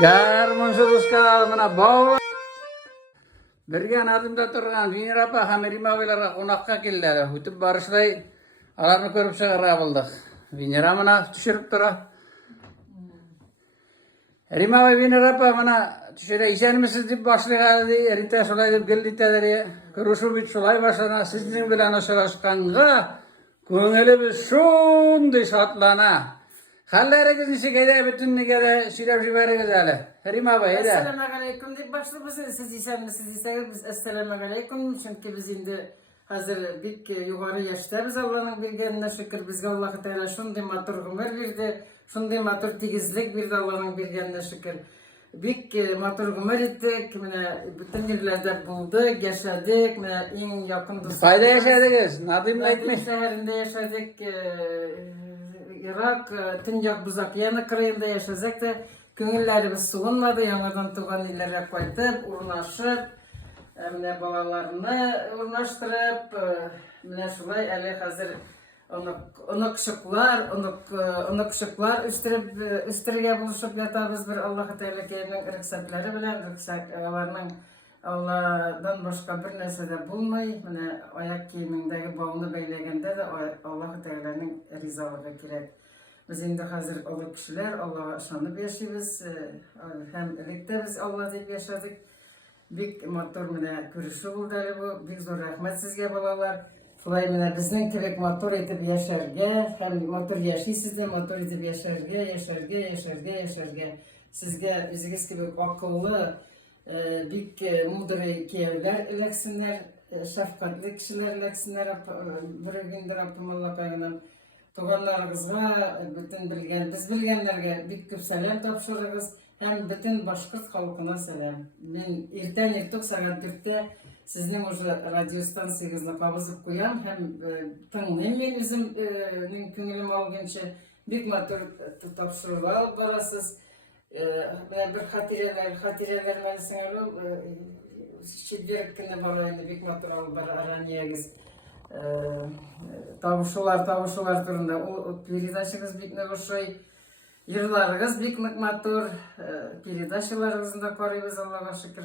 Garmonsuz kanalımına bağlı. Birgen adımda turgan Vinir apa hem Rima abilara konakka keldiler. Hütüp barışlay alarını körüp çağıra buldık. Vinir amına düşürüp tura. Rima abi Vinir apa mana düşüre işen misiniz deyip başlığı erite şolay deyip geldi tederi. Kırışu bit şolay başlana sizin bilen aşılaşkanğa köngülümüz şunday şatlana. Halleriniz işi gede bütün gede şiref şibere gezale. Rima abi hede. Esselamu aleyküm deyip başlamışız. Siz işen misiniz iseniz biz esselamu aleyküm. Çünkü biz şimdi hazır bir yukarı yaştayız. Allah'ın bilgenine şükür bizge Allah-u Teala şunday matur ömür verdi. Şunday matur tigizlik verdi Allah'ın bilgenine şükür. Bir matur ömür ettik. Bütün yerlerde bulduk, yaşadık. En yakın dostum. Fayda yaşadınız. Nadim'le etmiş. Şehrinde yaşadık. Irak, Tınyak, Buzak, Yanı kırıyında yaşadık da köngüllerimiz soğunmadı. Yanlardan tuğan illere koydup, urnaşıp, balalarını urnaştırıp, şulay Ali hazır onu kışıklar üstürge buluşup yatabız bir Allah-u Teala'nın rıksatları bilen rıksatlarının Allah'dan başka bir neyse de bulmayı, ayak kiyimindeki bağını beylegende de Allah-u Teala'nın rizalığı gerek. Biz şimdi hazır olan kişiler Allah'a şanlı yaşayız. Hem birlikte biz Allah deyip yaşadık. Bir motor görüşü buldu bu. Bir zor rahmet sizge balalar. Şulay bizden gerek motor edip yaşarge. Hem motor yaşaysız da motor edip yaşarge. Sizge bizgiz gibi akıllı, bir mudur kiyevler ileksinler, şefkatli kişiler ileksinler. Bir gündür Rabbim Allah kayınım. Tuğanlarımızga, biz bilgenlerge bir küp selam tapşırırız. Hem bütün Başkurt halkına selam. Ben erten ertuk saat 4'te sizin radyo stansiyonuzda kabızıp koyam. Hem tanıyayım ben bizim köngülüm algınca bir motor tapşırırlar alıp barasız. Bir hatireler melisin olup şiddet günü balayında bir motor alıp araniyagız. Tavuşular turunda o передачагыз бик нагошой yıllarınız bik motor передачаларыңызды da koruyoruz Allah'a şükür.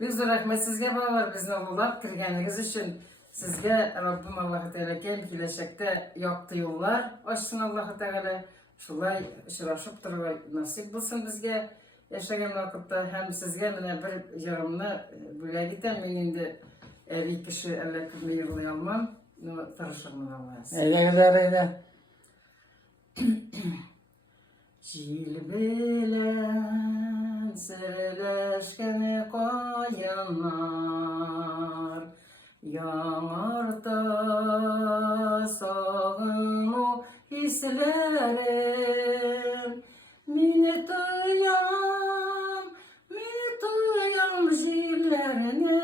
Biz de rahmet sizge bağlar bizni olurlar kirgenliğiniz için sizge Rabbim Allah-u Teala gelecekte yaptı yollar açsın Allah-u Teala şulay şıraşıp durur nasip bulsun bizge yaşayan vakitte hem sizge bir yarımını böyle giden meninde bir kişi elle kırmı yığılayalmam tarışırım Allah'a. Eyle güzel eyle. Cilbilen sereleşkeni koyanlar Yağarda sağın o hislerim Mini duyam jillerini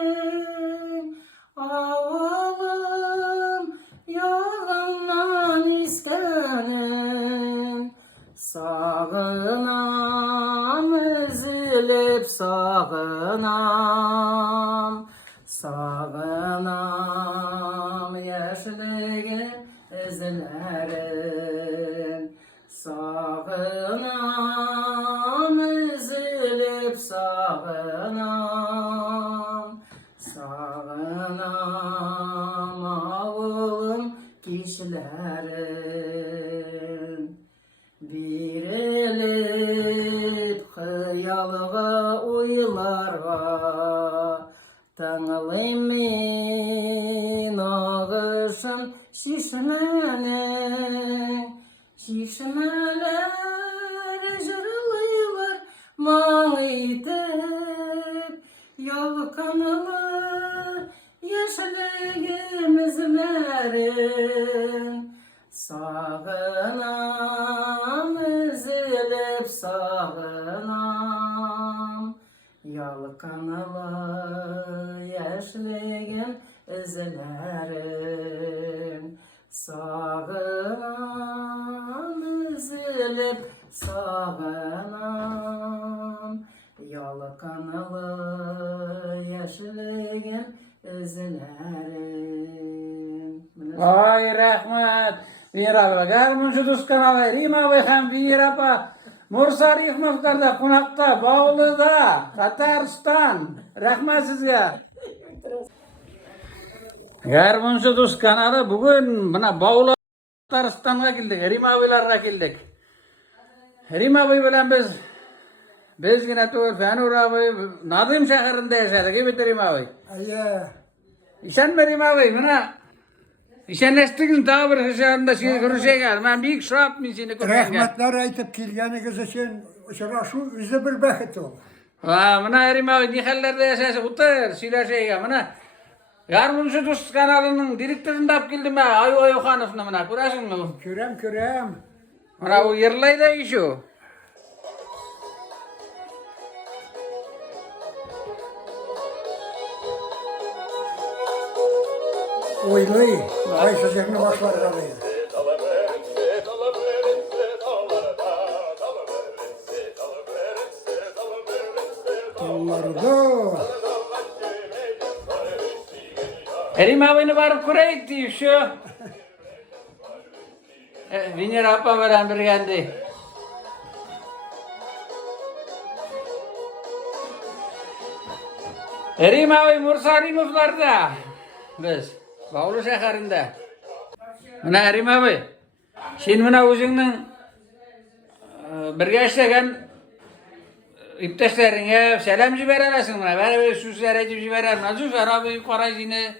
Avalım yağından istenim Sağınam üzülüp sağınam yaşlığın izlerin Sağınam üzülüp sağınam ağılım kişilerin Bir elip hıyalığa uylarga Tanılıyım ağışın Şişmeler jırılıylar mağitip Yol kanalı yaşlığımızlerin Sağınam üzülüp sağınam Yalkanalı yaşlığın izlerin Sağınam üzülüp sağınam Yalkanalı yaşlığın izlerin Vay rahmet. Vinir abi garmonsuz kanalı Rima abi hem Vinir apa Mursa Rihmovlar'da, Qunaqda, Bog'lida, Tatariston. Rahmat sizga. Garmonchi do'st kanali bugun mana Bog'la Tataristonga keldik, Rimavilarga keldik. Rimavi bilan bizgina to'g'ri Fanuravi Nadim shahrida yashadik, bitta Rimavi. Aya, İşenme Rimavi, mana İşenleştiğin tabir hışarında görüşeğer. Ben büyük şarap misini koyacağım. rahmatlar aytıp kelganigiz üçün şu üzü bir bəxit oldu. Ha, mana Rimavi nihallerde yaşaysa otur, söyleşeğer. Mana Yarmuncu Dost kanalının direktörünü de geldim ben. Ayu Khanov'na mana, görüyorsun mu? Körəm. Mana o yerlayda iş o. Oyluy, aysa жерini başlar qalıyor. Dallarda. Rimavi'ni varıp kurayık diyor şu. Vinir Appa bilen bir geldi. Rimavi Mursa Rimovlar'da. Biz Bog'la shaharında. Mana Rimavi. Sen mana o'zingning birga ishlagan iptashlaringga salam jibera olasan mana. Bari so'zlar aytib jiberarman. Mazuf Arabiy Qorayzini.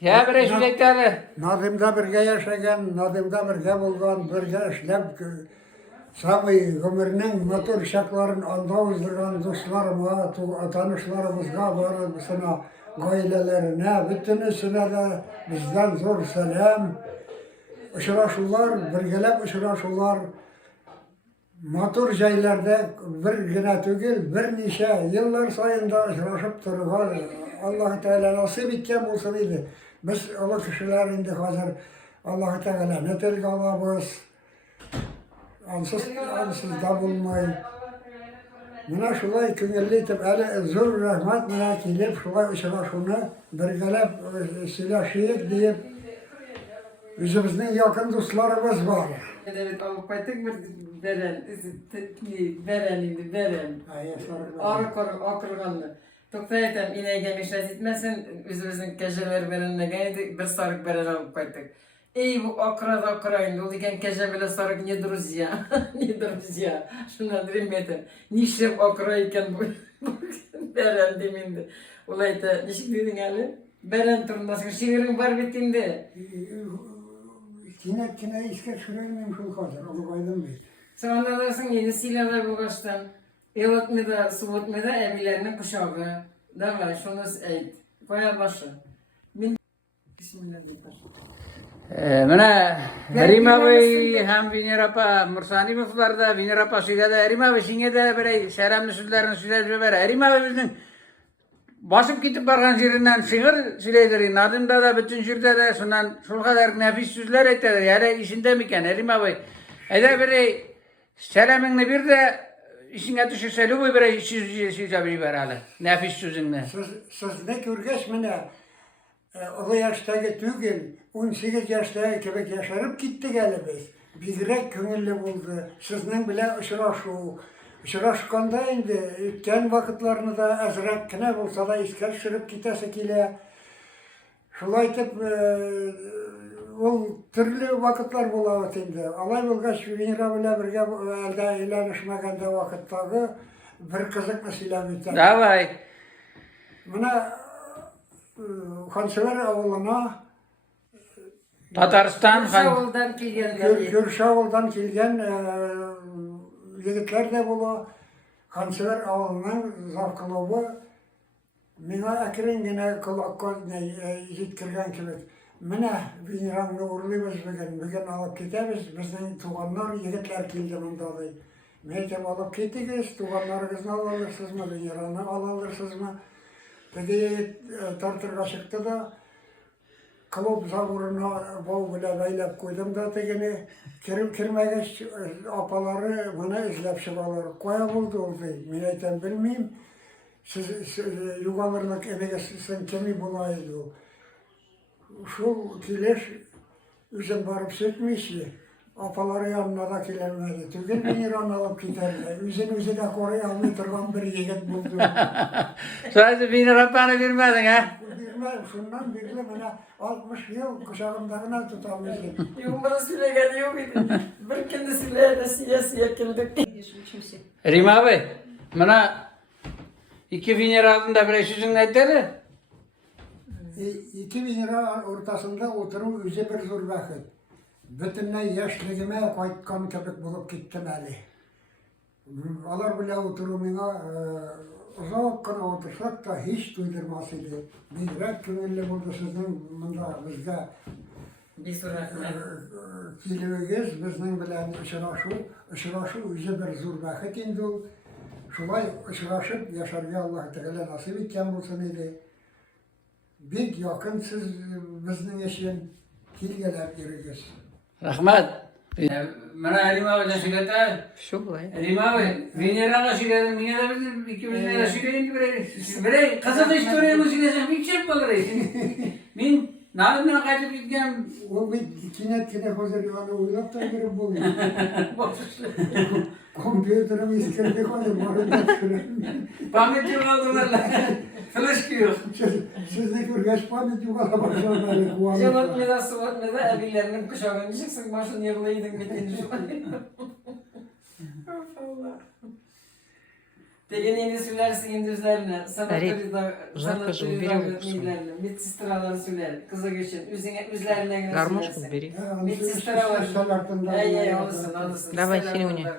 Ya bir so'z aytadi. Nadimda birge yaşayan, Nadimda birge bulgan, birge işlep samay ömrünün motor şakların anda uzdurgan dostlarıma, tanışlarımızga barısına, ailelerine, bütünüsüne de bizden zor selam. Uçuraşular, birgelep uçuraşular, motor şeylerde bir güne tügül, bir nişe yıllar sayında uçuraşıp durur. Allah-u Teala nasip etken olsun idi. Biz o kişiler indi hazır Allah-u Teala ne telg alabız. Ansız da bulmayın. Mana şulay köngülli etip eli zor rahmet mana kelip şulay uçuraşunu birgelep silaşıyık deyip özümüzün yakın dostlarımız var. Evet, alıp kaytık bir beren indi, beren. Akırganlı. Toktaytam ineyge mişret etmesin, özümüzün keşeler berenine geldi, bir sarık beren alıp kaytık. Ey bu akra indi, o diken keşe bile sarık ne друзья, ne друзья. Şuna dirim yeter. Nişrep akra iken bu beren demindi. Olayta, nişik dedin yani? Beren turundasın, şiirin var bittiğinde. Kine isker şurayım şul hazır, onu koydum bir. Sonra dersin yeni silahlar bulgaçtan. Evatmeda, Subotmeda evilerinin kuşağı. Değil mi? Şunu ayt. Koyar başı. Bismillahirrahmanirrahim. Mana Rimavi hem Vinir Appa Mursani Muflarda Vinir Appa söyledi. Rimavi singe de bir selamlı sözlerini söyledi ver. Rimavi bizning basıp gitip bargan jerinden şiir söyleydir. Nadimda da bütün jürde de şundan şul kadar nefis sözler ettiler. Yani işinde miken Rimavi. Ede bir selamını bir de işine düşürse bu bir söz yapıcı ver. Nefis sözünle. Siz ne görgeç mene? O yaştaki tügül, 18 yaştaki kebek yaşarıp gitti geli biz. Bigirek köngüllü buldu. Sizden bile uçuraşkanda indi. Ütken vakitlerini da azrak kine bulsa da isker sürüp gitese kile. Şulay tip ol türlü vakitler bulavat indi. Alay bulgaç Vinira bile birge elde ilanışmaganda vakittagi bir kızık mesele biter. Davay. Buna Hansever avuluna Tataristan Şavuldan kelgenler. Gürşavuldan kelgen yigitler de bulu. Hansever avulunun zavkılığı mena akirin gene kulakka yetkirgen kibet. Mena Vinirang'ı uğurluyuz bugün alıp gideriz. Bizden tuğanlar yigitler keldi bundadı. Meytem alıp gittigiz, tuğanlarınızı alırsınız mı, Vinirang'ı alırsınız mı? Peki tartırga çıktı da kalıp zavuruna bağ bile beylep koydum da tegini kirmegeç apaları bana izlep çıkalar. Koya buldu. Mineyten bilmeyeyim. Siz yuvalarlık emege sen kemi bulaydı. Şu kileş üzüm barıp sökmüş. Apaları yanına da kilemedi. Tügün beni alıp giderdi. Üzü de koruyamıyor durgan bir yigit buldu. Sadece 1000 lira bana vermedin ha? Bilmem şundan birle bana 60 yıl kuşağımdakına tutamıyorsun. Yumara sülegeli yok idi. Bir kendi süleyede siyasiye kildik. Rima abi, bana 2000 lira aldın da bir eşizin ne dedi? 2000 lira ortasında oturup üzü bir zor vakit. Bütünle yaşlığıma kayıtkan köpek bulup gittim Ali. Alar bile oturumuna uzakkana otursak da hiç duydurmasıydı. Bir kömürlü buldu sizin bunda bizde Bir sonra kilimiz bizning bilan uchrashuv o'zi bir zo'r baxt endi u shulay uchrashib yasharga Alloh taolo nasib etgan bo'lsin edi. Bek yaqin siz bizning yashagan kelganlar yurig'iz. Rahmat. Bana Rima abi şirkete. Şu bu ya. Rima abi, 1000 lira şirketin, 1000 lira bizim 2000 lira şirketin bire. Kızıl istoriyanı şirketin, bir şey yapmaları. Ben Nalimden kaçıp gitken O bir kine hazır yani oylap da girip buluyor. Kompüterim iskeldi koydu. pamet yok aldılar. Flash yok. Sizdeki bir geç pamet yok alamayacağım. Cenab meda sıvat meda evilerinin kuşağını çıksın başını yırlaydın bittiğini şu an. Tegen yeni söylersin gündüzlerine, sanatörü da neylerle, medsistraları söyler, kıza geçin, üzerine göre Garmoş söylersin. kız beri. Медсестра var. Olsun. Давай, Синюня.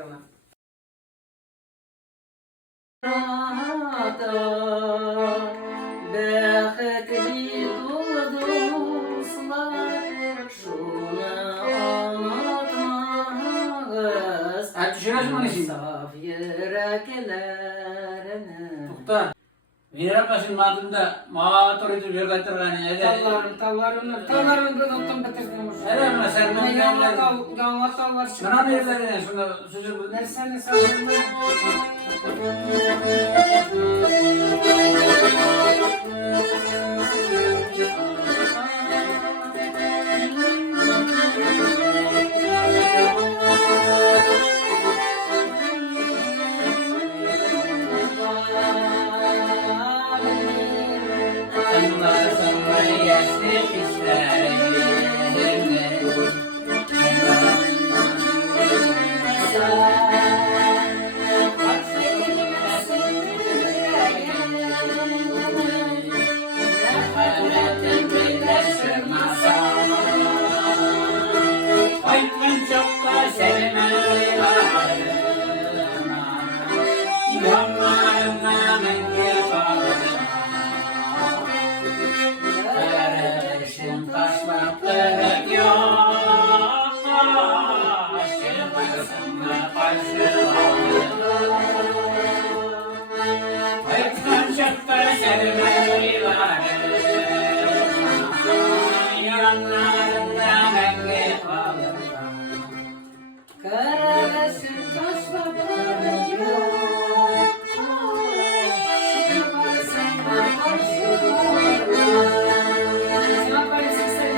Düşünüyorsun onu şimdi. Tukta. Mira pasin madında motor itu juga terani ada. Tallarını da tuttum bitirdim. Ada masar Gavlar mana? tallar çıktı. Mana nerede şunu sözü bu. Dersene sağlıklı.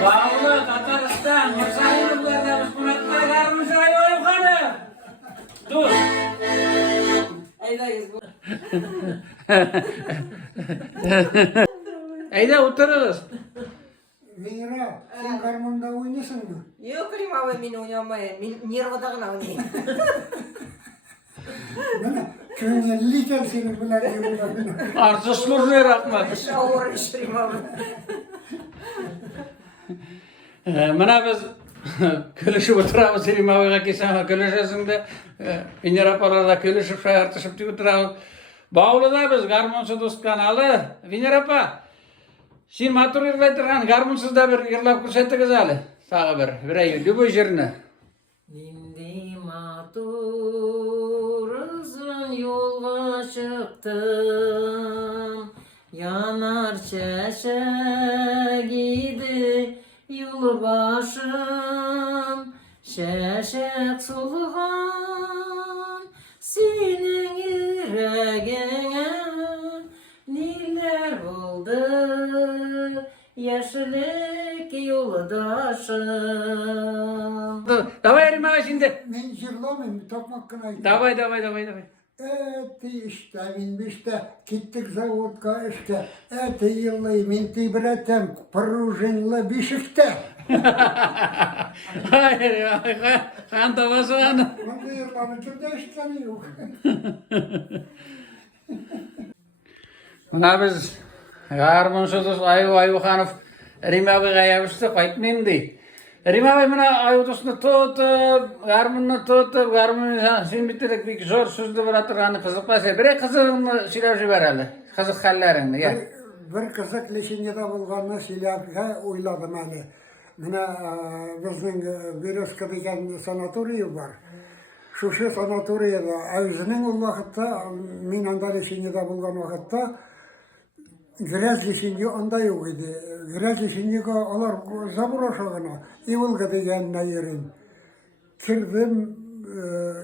Bağlı Tataristan, Mısırlılardan Müslümanlar garmış ayol kanı. Dur. Aydayız bu. Eyde otururuz. Mira, sen karmanda oynasın mı? Yok Rima ben oynamaya. Nervadağına oynayayım. Bana köyünelliken seni bunlar yıllar. Arsızlar ne rahmet. Şavur iş Rima Mana biz kölüşüp oturabız Rima abiga kesama kölüşesinde Vinerapa'larda kölüşüp şayartışıp oturabız. Bağlıda biz garmonsuz dost kanalı Vinerapa. Sen matur yırlaytırgan garmonsuz da bir yırlap kursettigiz ali. Sağa bir ay lübü jirine. Nindi matur uzun yolga çıktım. Yanar çeşek idi yol başım. Şeşek soluğan senin yüreğine neler oldu yaşlık yoldaşım. Давай Rima abi şimdi. Men jırlamayayım, bir tokmak kına aytayım. Davay. Eti işte minmişte gittik zavodka işte. Eti yıllı minti biretem prужинlı bişikte. Hayır ya. Kan tavası var. Bunu yıllarını kimde işleri yok. Buna biz Garmonsuz Ayuhanov Rima abi gayabıstı kayıtnindi. Rima abi buna ayudusunu tutup, garmını tutup, garmını sen bitirdik bir zor sözlü bir atırganı kızıklaşa. Bir kızığını silahı jibereli. Kızık hallerini ya. Bir kızık leşinyede bulganını silahı oyladım hani. Buna bizning Bereska degan sanatoriy var. Şu sanatoriyada özünün o vakitte, men anda leşinyede bulgan vakitte Gres leşinye anda yok idi. Gres leşinyege olar zaburaşağına, İvolga degan yerin. Kirdim,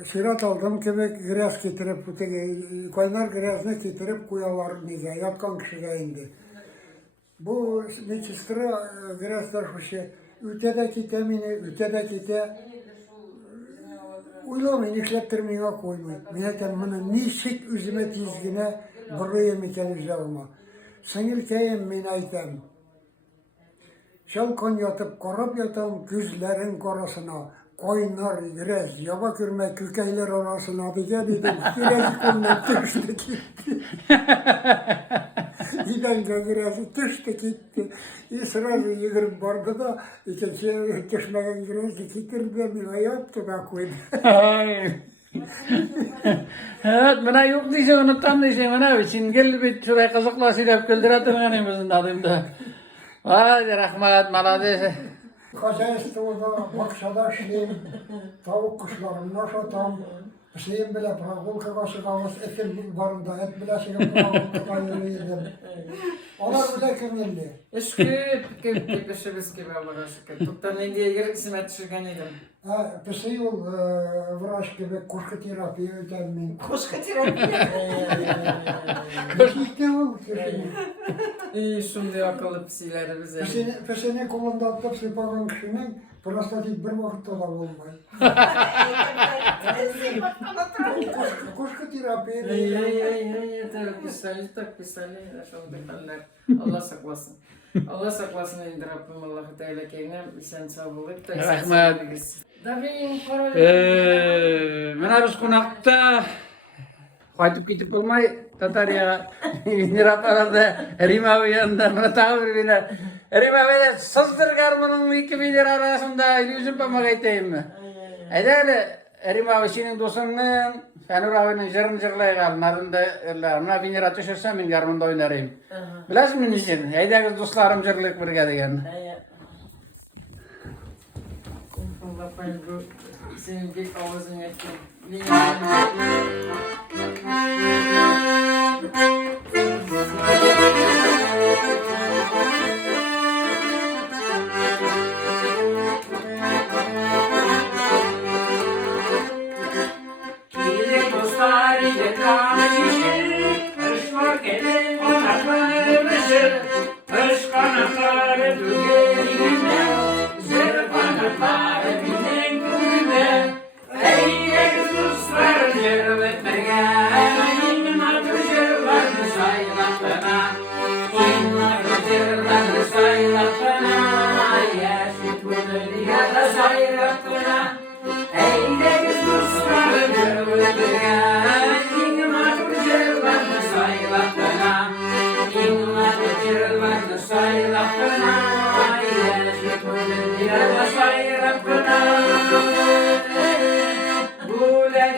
sirat aldım kebek gres getirip, koynar gresini getirip koyalar nege, yatkan kişiye indi. Bu medsestra gresler hoşe, ütede kite meni, ütede kite, uylamayın, işlettirmeye koymayın. Menetem bunu nişik üzüme tizgine buraya mekanizma. Sınırkayım men aytam. Şalkon yatıp korap yatam güzlerin korasına. Koynar, gres, yaba kürme kükeyler arasına diye dedim. Gres koluna düştü gitti. Giden gresi düştü gitti. Sırası yıkırıp vardı da ikinci düşmeyen gresi getirdi. Bir yaptı da koydu. Evet, bana yok diyse unuttam diyse bana abi. Şimdi gel bir şuraya kızıkla silahıp güldüratın annemizin adımda. Vay rahmat, malades. Хозяйствода, бакчада işleyim, tavuk kuşlarımla satam, şeyim bile прогулкаға шығамыз, etim barında, et bile шығып прогулкаға yürüydüm. Onlar bile kömürlü. İş köp işimiz gibi Allah'a şükür. Toptan indiye girip isime düşürgen edim. Pisi ol, vraç gibi kuşku terapiye ödenmeyin. Kuşka terapiya. Kuşkite ol, İyi şimdi akıllı pisileri bize. Pisini kolunda atıp sıpağın kişinin prostatit bir vakitte da olmay. Kuşku terapiye Tabii pistoli tak pistoli. Şöyle kanlar. Allah saklasın. Allah saklasın indi Rabbim Allah'ı Teala keyine sen sağ bulup da Rahmat. Davin para. Mana biz konakta qaytib ketib bo'lmay Tatariya Nirapalarda Rima abi yanında bana tavır bile. Rima abi sızdır garmının iki bilir arasında illüzyon pamak aytayım mı? Ayda Rima abi senin dosunun Fenur abinin jırın jırlay kalın. Narında bana binir atışırsa ben garmında oynarayım. Bilasın mı nişin? Ayda dostlarım jırlık birge degen. Bapak bu senin bir avazın etkin.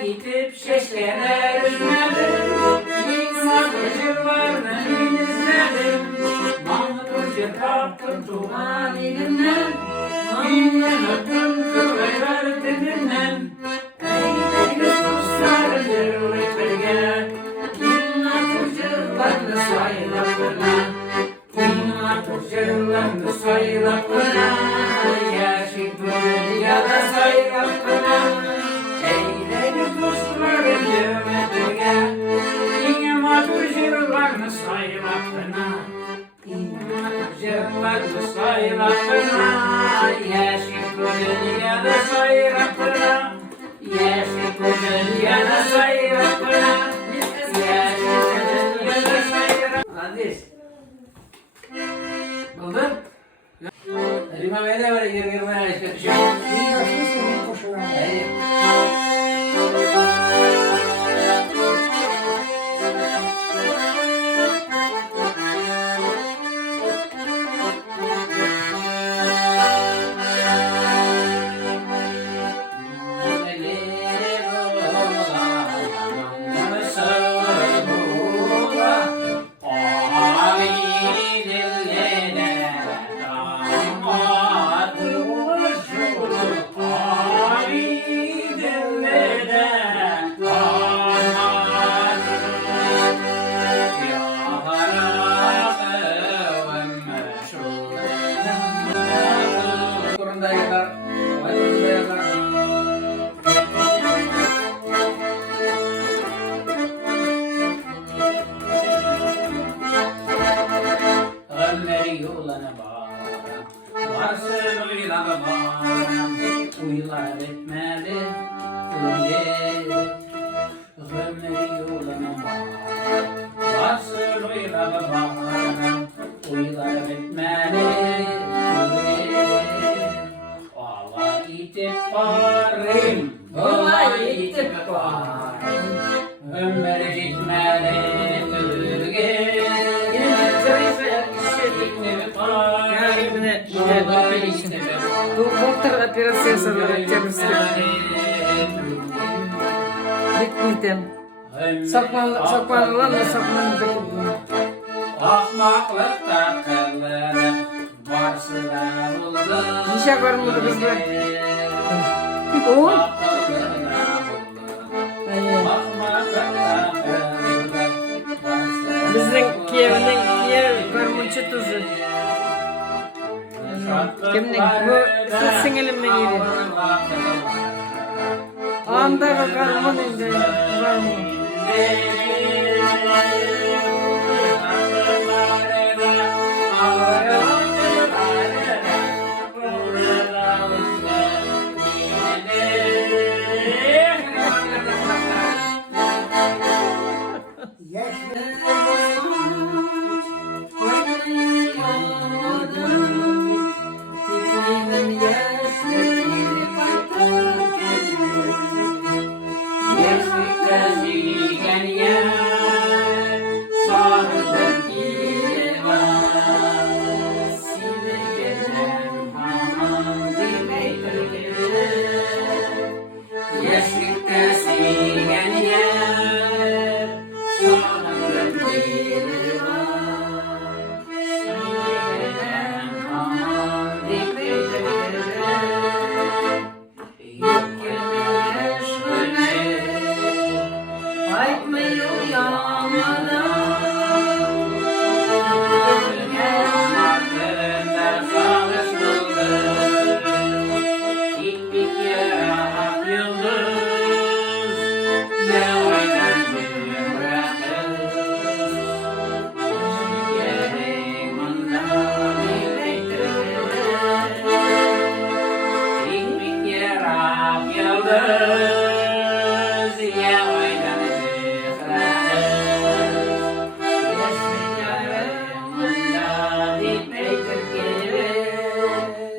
Gidip şeşlere üzmedim, yıllarını izledim. Mahmutça kaptım tuğan ilimden, minnet öptüm kıvaylar dilinden. Ey dostlar yürüyüp birge, yıllarını sayılapına, yıllarını sayılapına, yaşık dünyada sayılapına. Sayılapına, yaşık dünyada sayılapına. Yaşlı kudül yana sayrakına. Yaşlı kudül yana sayrakına. Hadi. Oldu? Elime böyle böyle girmeye işte düşüyor. İyi başlısın iyi koşuyor. Uylar etmedi, ömrü yoluna varsın uylar uylar etmedi, Allah itip varım, Allah itip varım, ömrü gitmedi, Доктор операциясы темірсіздік. Bitmeyden. Saklanılan da saklanılan. Ahmaklık takırları varsılar oldu. Nişe var mı kızlar? O? Bizden Kiev'nin karmunçu tuzu. Kimden? Bu süt singelimden geliyor. Ağımdaki karmun indi. Var mı?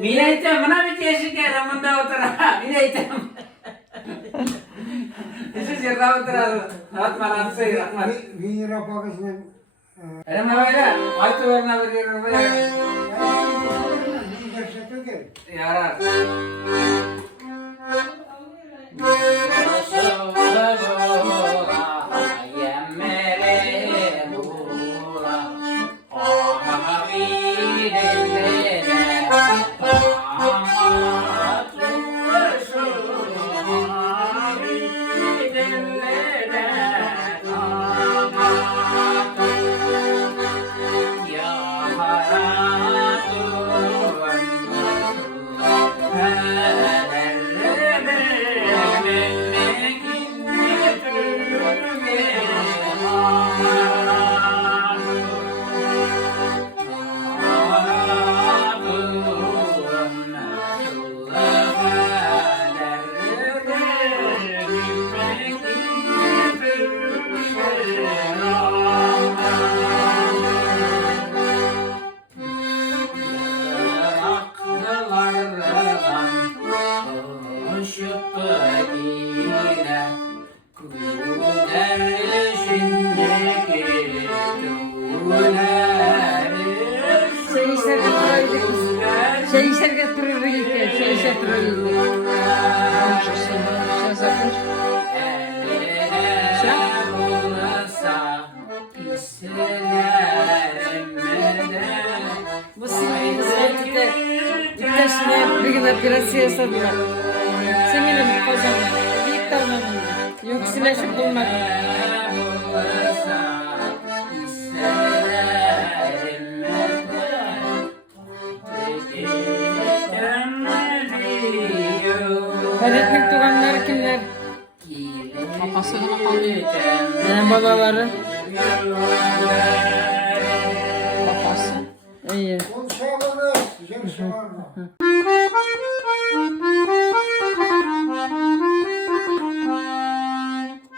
Minaitem, mana bici kera munda utara. Minaitem. Itu cerita utara. Hat malam sih, Rahmat. Vira pakasın. Ada mana ya? Waktu warna berjaya. Ya, Rar. eserge durur gitti. Şey eser durur gitti. Сейчас закончим. Bu sinirimizi İptaşına bir gün operasyon yaptılar. Seminim kazandı. Büyük kazandı. Yok sileşip bulmadı. Öğretmek tuğanlar kimler? Papası bakalım. Benim babaları. Papası. İyi. Konuşalım. Gerisi var mı?